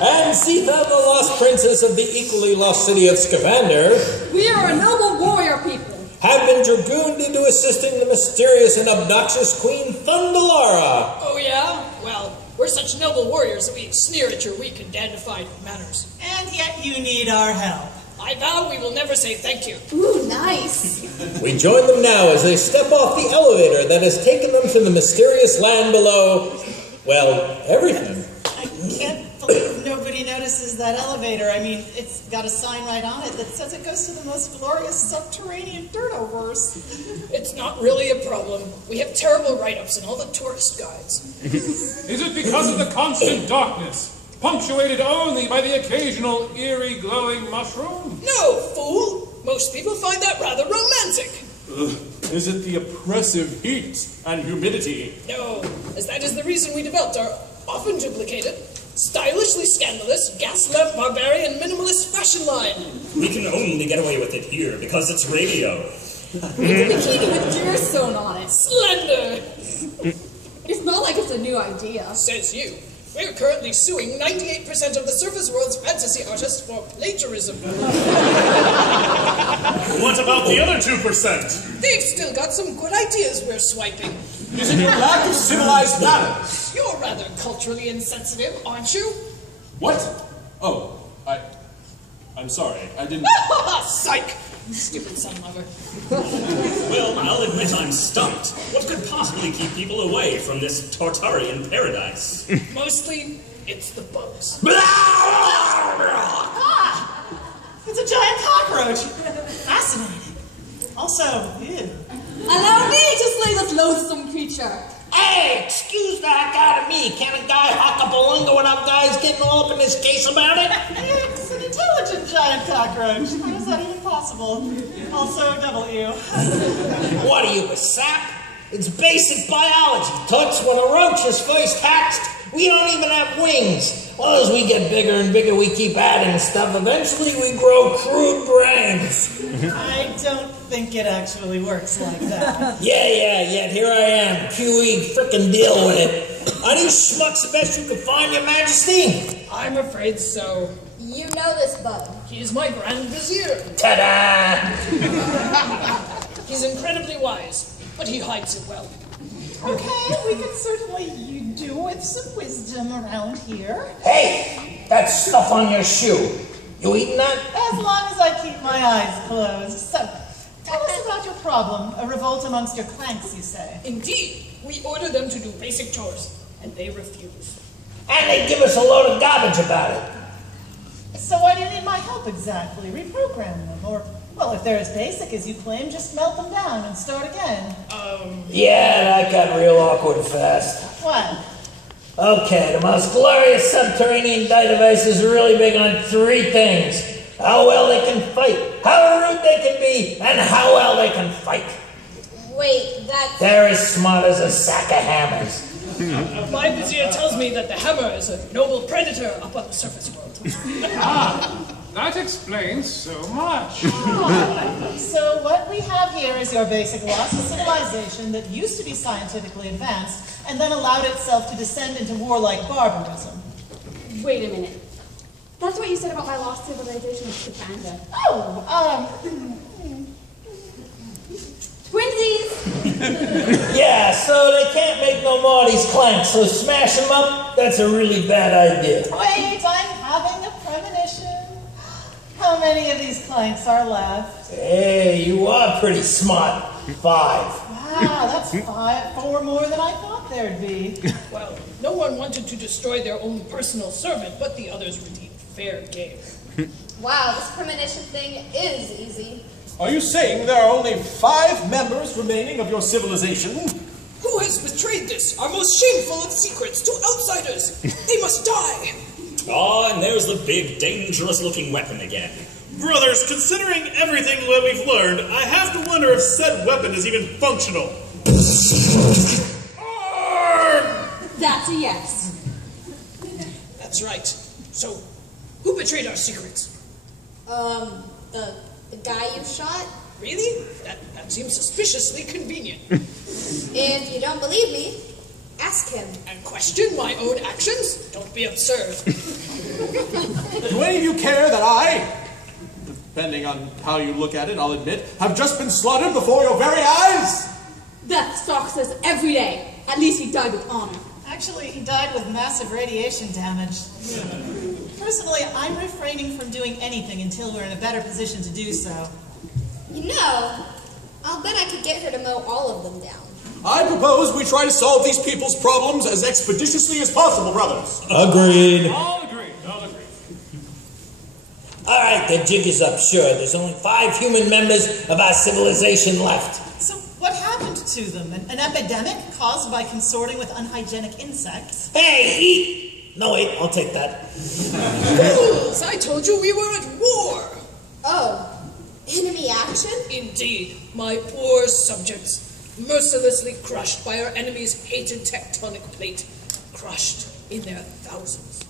and Sita, the lost princess of the equally lost city of Scavander, We are a noble warrior people. have been dragooned into assisting the mysterious and obnoxious Queen Thundalara. Oh, yeah? Well, we're such noble warriors that we sneer at your weak and dandified manners. And yet you need our help. I vow we will never say thank you. Ooh, nice. We join them now as they step off the elevator that has taken them to the mysterious land below, well, everything. I can't believe nobody notices that elevator. I mean, it's got a sign right on it that says it goes to the most glorious subterranean dirtoverse. It's not really a problem. We have terrible write-ups in all the tourist guides. Is it because of the constant darkness, punctuated only by the occasional eerie glowing mushroom? No, fool! Most people find that rather romantic. Is it the oppressive heat and humidity? No, as that is the reason we developed our often duplicated, stylishly scandalous, gas-lamp barbarian minimalist fashion line. We can only get away with it here because it's radio. It's a bikini with gear sewn on it. Slender! It's not like it's a new idea. Says you. We're currently suing 98% of the surface world's fantasy artists for plagiarism. What about the other 2%? They've still got some good ideas we're swiping. Is it your lack of civilized manners? You're rather culturally insensitive, aren't you? What? Oh, I'm sorry. I didn't... Psych! Stupid son lover. Well, I'll admit I'm stumped. What could possibly keep people away from this Tartarian paradise? Mostly, it's the bugs. Ah! It's a giant cockroach. Fascinating. Also, ew. Allow me to slay this loathsome creature. Hey, excuse the heck out of me. Can a guy hock up a lunga without guys getting all up in his case about it? It's an intelligent giant cockroach. How is that even possible? Also, W. What are you, a sap? It's basic biology, Toots. When a roach is first hatched, we don't even have wings. Well, as we get bigger and bigger, we keep adding stuff. Eventually, we grow crude brains. I don't think it actually works like that. Yet here I am, QE frickin' deal with it. Are these schmucks the best you could find, Your Majesty? I'm afraid so. You know this bug. He is my Grand Vizier. Ta-da! He's incredibly wise, but he hides it well. Okay, we could certainly do with some wisdom around here. Hey, that stuff on your shoe. You eating that? As long as I keep my eyes closed. So, tell us about your problem. A revolt amongst your clanks, you say? Indeed. We order them to do basic chores, and they refuse. And they give us a load of garbage about it. So why do you need my help exactly? Reprogram them, or, well, if they're as basic as you claim, just melt them down and start again. Yeah, that got real awkward fast. What? Okay, the most glorious subterranean dye device is really big on three things. How well they can fight, how rude they can be, and how well they can fight. Wait, that's... They're as smart as a sack of hammers. My Vizier tells me that the hammer is a noble predator up on the surface world. That explains so much. So what we have here is your basic loss of civilization that used to be scientifically advanced and then allowed itself to descend into warlike barbarism. Wait a minute. That's what you said about my lost civilization with Scavander. Twinsies! Yeah, so they can't make no more of these clanks, so smash them up, that's a really bad idea. Wait, I'm having a premonition. How many of these clanks are left? Hey, you are pretty smart. 5. Wow, that's 4 more than I thought there'd be. Well, no one wanted to destroy their own personal servant, but the others redeemed fair game. Wow, this premonition thing is easy. Are you saying there are only 5 members remaining of your civilization? Who has betrayed this, our most shameful of secrets, to outsiders? They must die! And there's the big, dangerous-looking weapon again. Brothers, considering everything that we've learned, I have to wonder if said weapon is even functional. That's a yes. That's right. So, who betrayed our secrets? The guy you shot? Really? That seems suspiciously convenient. If you don't believe me, Ask him. And question my own actions? Don't be absurd. Do any of you care that I, depending on how you look at it, I'll admit, have just been slaughtered before your very eyes? Death stalks us every day. At least he died with honor. Actually, he died with massive radiation damage. Personally, I'm refraining from doing anything until we're in a better position to do so. You know, I'll bet I could get her to mow all of them down. I propose we try to solve these people's problems as expeditiously as possible, brothers. Agreed. All agreed. All agreed. All right, the jig is up, sure. There's only 5 human members of our civilization left. So what happened to them? An epidemic caused by consorting with unhygienic insects? Hey, eat! No, wait, I'll take that. Fools! I told you we were at war! Oh, enemy action? Indeed, my poor subjects, mercilessly crushed by our enemy's hated tectonic plate, crushed in their thousands.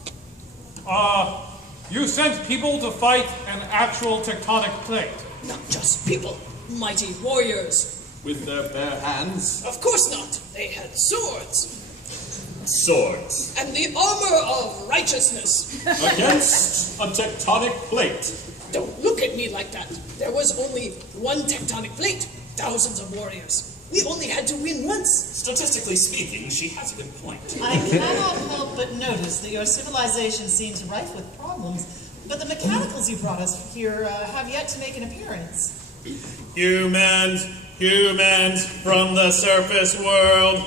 You sent people to fight an actual tectonic plate. Not just people, mighty warriors. With their bare hands? Of course not. They had swords. Swords. And the armor of righteousness. Against a tectonic plate. Don't look at me like that. There was only one tectonic plate, thousands of warriors. We only had to win once. Statistically speaking, she has a good point. I cannot help but notice that your civilization seems rife with problems, but the mechanicals you brought us here have yet to make an appearance. Humans from the surface world.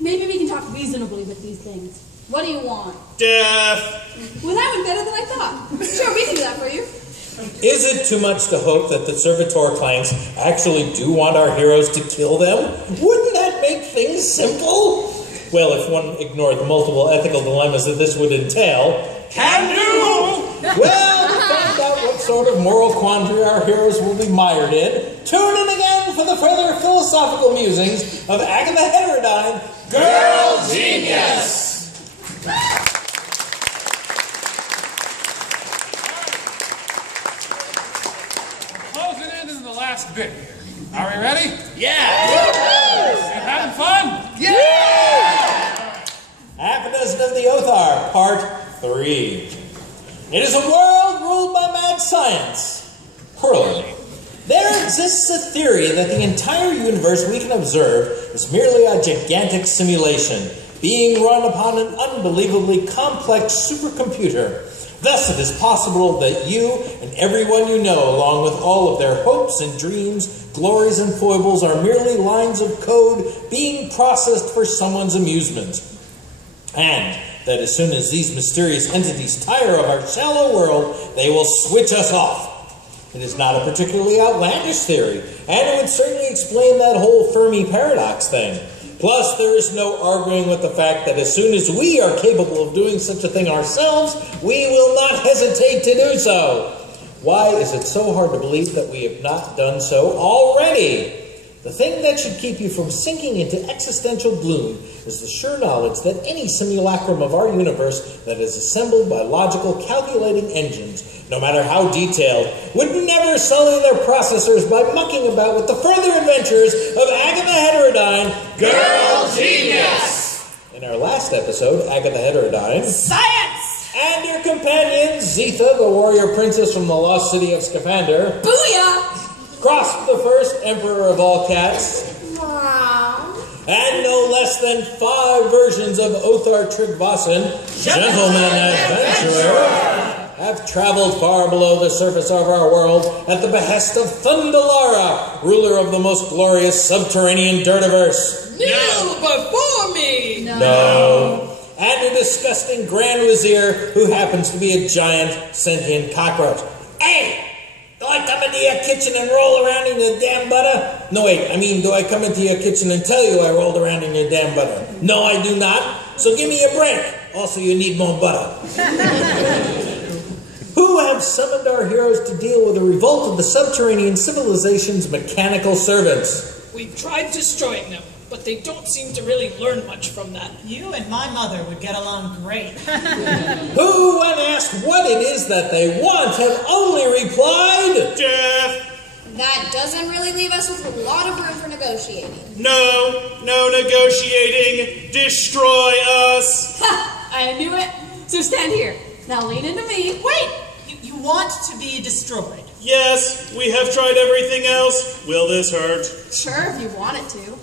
Maybe we can talk reasonably with these things. What do you want? Death. Well, that went better than I thought. Sure, we can do that for you. Is it too much to hope that the servitor clients actually do want our heroes to kill them? Wouldn't that make things simple? Well, if one ignored the multiple ethical dilemmas that this would entail. Can do! Well, to find out what sort of moral quandary our heroes will be mired in, tune in again for the further philosophical musings of Agatha Heterodyne, Girl Genius! Last bit here. Are we ready? Yeah! You having fun? Yeah! Half a dozen of the Othar, Part 3. It is a world ruled by mad science. Poorly. There exists a theory that the entire universe we can observe is merely a gigantic simulation, being run upon an unbelievably complex supercomputer. Thus, it is possible that you and everyone you know, along with all of their hopes and dreams, glories and foibles, are merely lines of code being processed for someone's amusement. And that as soon as these mysterious entities tire of our shallow world, they will switch us off. It is not a particularly outlandish theory, and it would certainly explain that whole Fermi paradox thing. Plus, there is no arguing with the fact that as soon as we are capable of doing such a thing ourselves, we will not hesitate to do so. Why is it so hard to believe that we have not done so already? The thing that should keep you from sinking into existential gloom is the sure knowledge that any simulacrum of our universe that is assembled by logical calculating engines, no matter how detailed, would never sully their processors by mucking about with the further adventures of Agatha Heterodyne, Girl Genius! In our last episode, Agatha Heterodyne... Science! And your companion, Zitha, the warrior princess from the lost city of Scafander... Booyah! Crossed the first emperor of all cats... And no less than 5 versions of Othar Tryggvason, gentleman adventurer, have traveled far below the surface of our world at the behest of Thundalara, ruler of the most glorious subterranean dirtiverse. Kneel before me! No. And a disgusting Grand Vizier who happens to be a giant sentient cockroach. Hey! Do I come into your kitchen and roll around in your damn butter? No, wait, I mean, do I come into your kitchen and tell you I rolled around in your damn butter? No, I do not. So give me a break. Also, you need more butter. Who have summoned our heroes to deal with the revolt of the subterranean civilization's mechanical servants? We've tried destroying them, but they don't seem to really learn much from that. You and my mother would get along great. Who, when asked what it is that they want, have only replied, Death. that doesn't really leave us with a lot of room for negotiating. No negotiating. Destroy us. Ha! I knew it. So stand here. Now lean into me. Wait! You want to be destroyed? Yes, we have tried everything else. Will this hurt? Sure, if you want it to.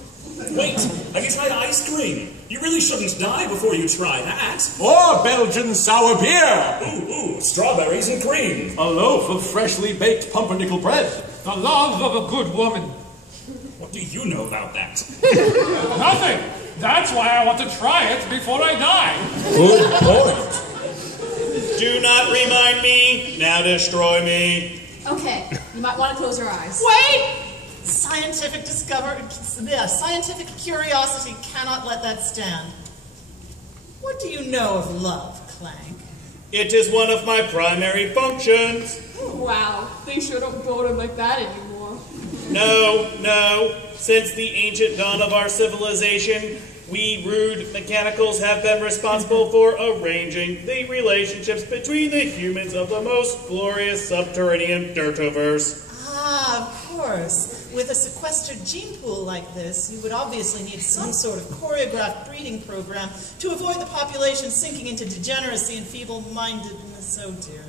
Wait, have you tried ice cream? You really shouldn't die before you try that. Or Belgian sour beer. Ooh, strawberries and cream. A loaf of freshly baked pumpernickel bread. The love of a good woman. What do you know about that? Nothing. That's why I want to try it before I die. Good point. Do not remind me. Now destroy me. Okay, you might want to close your eyes. Wait! Scientific curiosity cannot let that stand. What do you know of love, Clank? It is one of my primary functions. Wow, they sure don't go to like that anymore. No. Since the ancient dawn of our civilization, we rude mechanicals have been responsible for arranging the relationships between the humans of the most glorious subterranean dirtoverse. Ah, of course. With a sequestered gene pool like this, you would obviously need some sort of choreographed breeding program to avoid the population sinking into degeneracy and feeble-mindedness. Oh dear.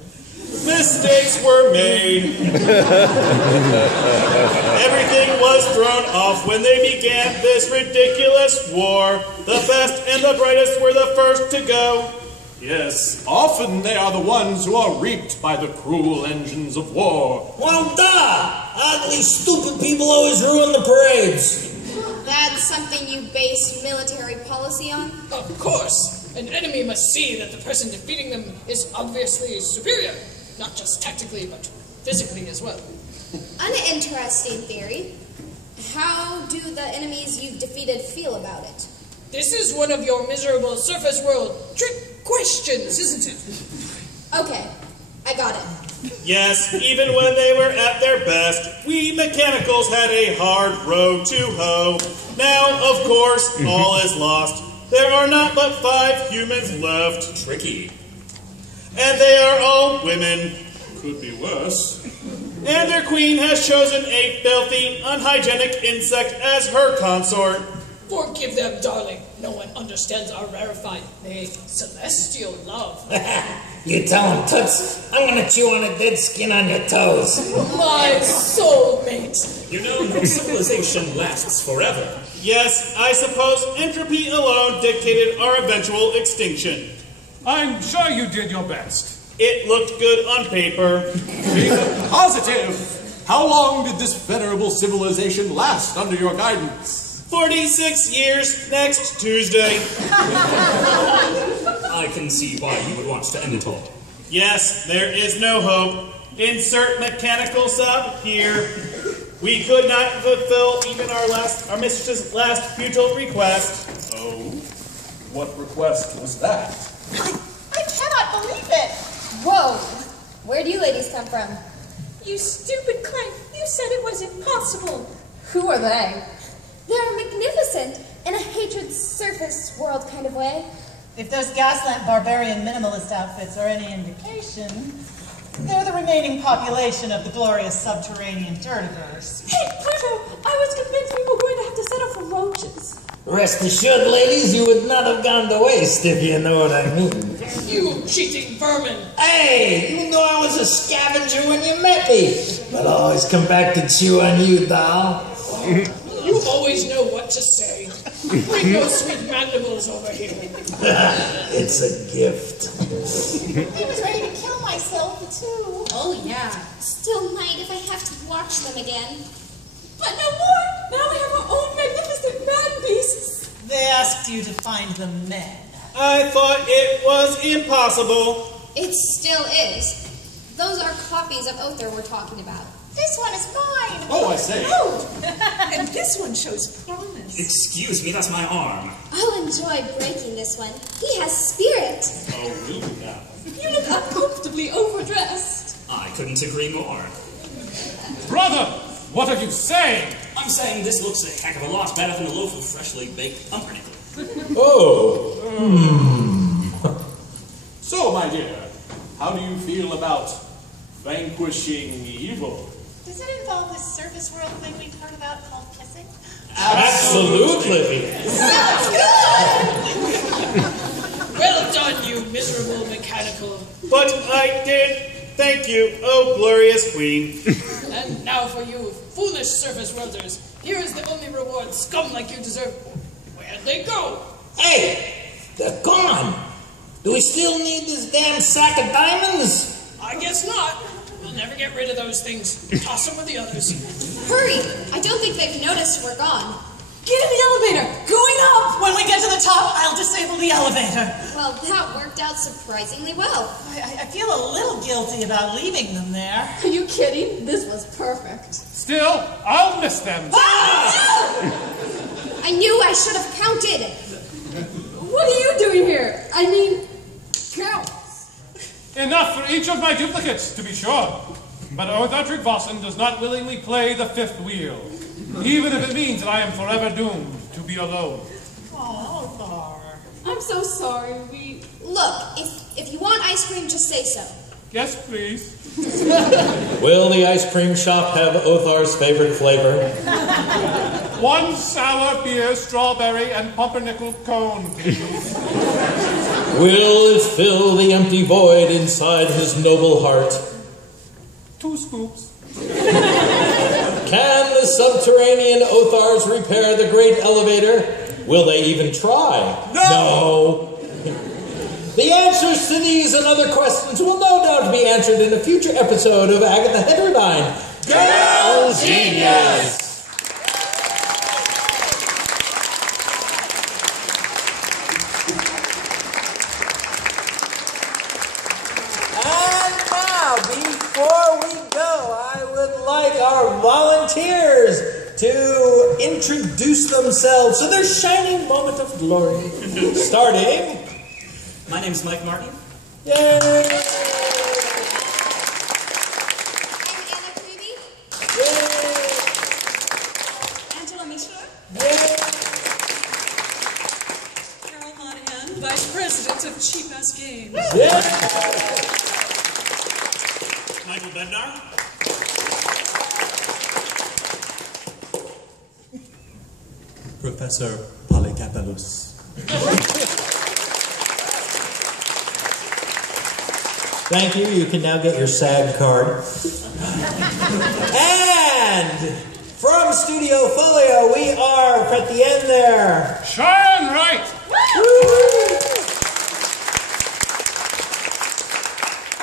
Mistakes were made. Everything was thrown off when they began this ridiculous war. The best and the brightest were the first to go. Yes, often they are the ones who are reaped by the cruel engines of war. Well, duh! Ugly, stupid people always ruin the parades. That's something you base military policy on? Of course. An enemy must see that the person defeating them is obviously superior. Not just tactically, but physically as well. An interesting theory. How do the enemies you've defeated feel about it? This is one of your miserable surface world trick questions, isn't it? Okay, I got it. Yes, even when they were at their best, we mechanicals had a hard row to hoe. Now, of course, all is lost. There are not but 5 humans left. Tricky. And they are all women. Could be worse. And their queen has chosen a filthy, unhygienic insect as her consort. Forgive them, darling. No one understands our rarefied, nay, celestial love. You tell him, Toots, I'm gonna chew on a dead skin on your toes. My soulmate. You know, no civilization lasts forever. Yes, I suppose entropy alone dictated our eventual extinction. I'm sure you did your best. It looked good on paper. Be positive. How long did this venerable civilization last under your guidance? 46 years next Tuesday. I can see why you would want to end it all. Yes, there is no hope. Insert mechanical sub here. We could not fulfill even our mistress's last futile request. Oh, what request was that? I cannot believe it! Whoa! Where do you ladies come from? You stupid Clank! You said it was impossible! Who are they? They're magnificent, in a hatred surface world kind of way. If those gaslamp barbarian minimalist outfits are any indication, they're the remaining population of the glorious subterranean dirtiverse. Hey, Pluto! I was convinced we were going to have to settle for roaches. Rest assured, ladies, you would not have gone to waste, if you know what I mean. You cheating vermin! Hey, you know I was a scavenger when you met me, but I'll always come back to chew on you, doll. You always know what to say. Bring those sweet mandibles over here. It's a gift. I was ready to kill myself, too. Oh, yeah. Still might if I have to watch them again. But no more! Now we have our own magnificent man beasts. They asked you to find the men. I thought it was impossible. It still is. Those are copies of Othar we're talking about. This one is mine. Oh, I say. Oh. And this one shows promise. Excuse me, that's my arm. I'll enjoy breaking this one. He has spirit. Oh, really now? You look uncomfortably overdressed. I couldn't agree more. Brother, what are you saying? I'm saying this looks a heck of a lot better than a loaf of freshly baked pumpernickel. Oh. So, my dear, how do you feel about vanquishing evil? Does it involve this surface world thing we've heard about called kissing? Absolutely. Well done, you miserable mechanical. But I did. Thank you, oh glorious queen. And now for you, foolish surface worlders. Here is the only reward scum like you deserve. Where'd they go? Hey, they're gone. Do we still need this damn sack of diamonds? I guess not. We'll never get rid of those things. Toss them with the others. Hurry! I don't think they've noticed we're gone. Get in the elevator! Going up! When we get to the top, I'll disable the elevator. Well, that worked out surprisingly well. I feel a little guilty about leaving them there. Are you kidding? This was perfect. Still, I'll miss them. I knew I should have counted. What are you doing here? I mean, count. Enough for each of my duplicates, to be sure. But Othar Vossen does not willingly play the fifth wheel, even if it means that I am forever doomed to be alone. Oh, Othar. I'm so sorry. Look, if you want ice cream, just say so. Yes, please. Will the ice cream shop have Othar's favorite flavor? 1 sour beer, strawberry, and pumpernickel cone, please. Will it fill the empty void inside his noble heart? 2 scoops. Can the subterranean Othars repair the great elevator? Will they even try? No! The answers to these and other questions will no doubt be answered in a future episode of Agatha Heterodyne. Girl Genius! And now, before we go, I would like our volunteers to introduce themselves to their shining moment of glory. Starting. My name's Mike Martin. Yay! I'm Anna Creevy. Angela Mishra, Yay! Carol Monahan, Vice President of Cheap Ass Games. Yay! Michael Bednar. Professor Polycapellus. Thank you. You can now get your SAG card. And from Studio Folio, we are at the end there. Shine right!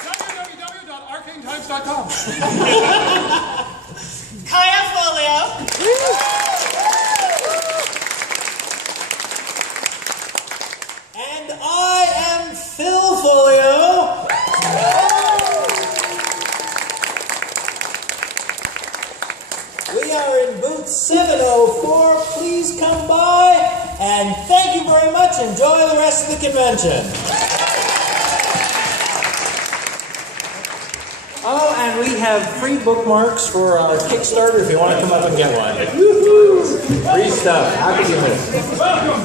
www.arcanetimes.com. Kaya Folio. And I am Phil Folio. We are in booth 704. Please come by and thank you very much. Enjoy the rest of the convention. Oh, and we have free bookmarks for our Kickstarter if you want to come up and get one. Woohoo! Free stuff. How can you miss? Welcome!